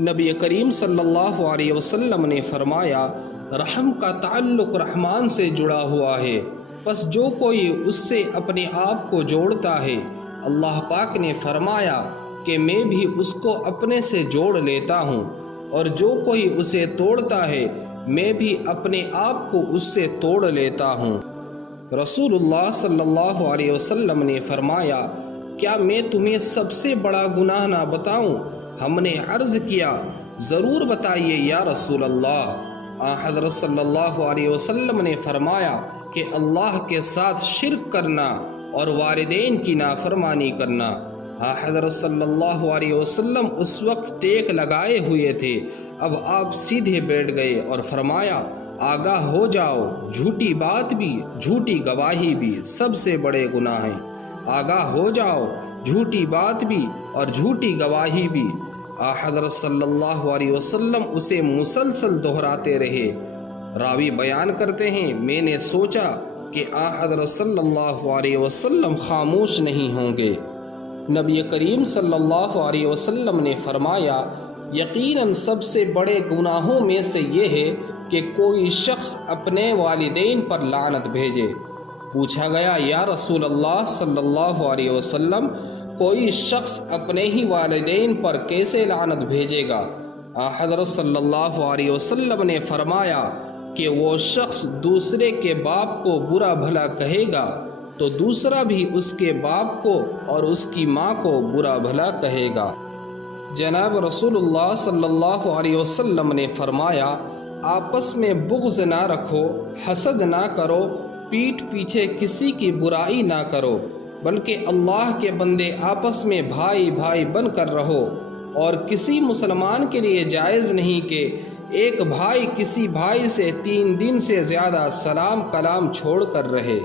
نبی کریم صلی اللہ علیہ وسلم نے فرمایا، رحم کا تعلق رحمان سے جڑا ہوا ہے، بس جو کوئی اس سے اپنے آپ کو جوڑتا ہے، اللہ پاک نے فرمایا کہ میں بھی اس کو اپنے سے جوڑ لیتا ہوں، اور جو کوئی اسے توڑتا ہے میں بھی اپنے آپ کو اس سے توڑ لیتا ہوں۔ رسول اللہ صلی اللہ علیہ وسلم نے فرمایا، کیا میں تمہیں سب سے بڑا گناہ نہ بتاؤں؟ ہم نے عرض کیا، ضرور بتائیے یا رسول اللہ۔ حضرت صلی اللہ علیہ وسلم نے فرمایا کہ اللہ کے ساتھ شرک کرنا اور والدین کی نافرمانی کرنا۔ حضرت صلی اللہ علیہ وسلم اس وقت ٹیک لگائے ہوئے تھے، اب آپ سیدھے بیٹھ گئے اور فرمایا، آگاہ ہو جاؤ، جھوٹی بات بھی، جھوٹی گواہی بھی سب سے بڑے گناہ ہیں۔ آگاہ ہو جاؤ، جھوٹی بات بھی اور جھوٹی گواہی بھی۔ حضرت صلی اللہ علیہ وسلم اسے مسلسل دہراتے رہے۔ راوی بیان کرتے ہیں، میں نے سوچا کہ حضرت صلی اللہ علیہ وسلم خاموش نہیں ہوں گے۔ نبی کریم صلی اللہ علیہ وسلم نے فرمایا، یقیناً سب سے بڑے گناہوں میں سے یہ ہے کہ کوئی شخص اپنے والدین پر لعنت بھیجے۔ پوچھا گیا، یا رسول اللہ صلی اللہ علیہ وسلم، کوئی شخص اپنے ہی والدین پر کیسے لعنت بھیجے گا؟ حضرت صلی اللہ علیہ وسلم نے فرمایا کہ وہ شخص دوسرے کے باپ کو برا بھلا کہے گا تو دوسرا بھی اس کے باپ کو اور اس کی ماں کو برا بھلا کہے گا۔ جناب رسول اللہ صلی اللہ علیہ وسلم نے فرمایا، آپس میں بغض نہ رکھو، حسد نہ کرو، پیٹھ پیچھے کسی کی برائی نہ کرو، بلکہ اللہ کے بندے آپس میں بھائی بھائی بن کر رہو، اور کسی مسلمان کے لیے جائز نہیں کہ ایک بھائی کسی بھائی سے 3 دن سے زیادہ سلام کلام چھوڑ کر رہے۔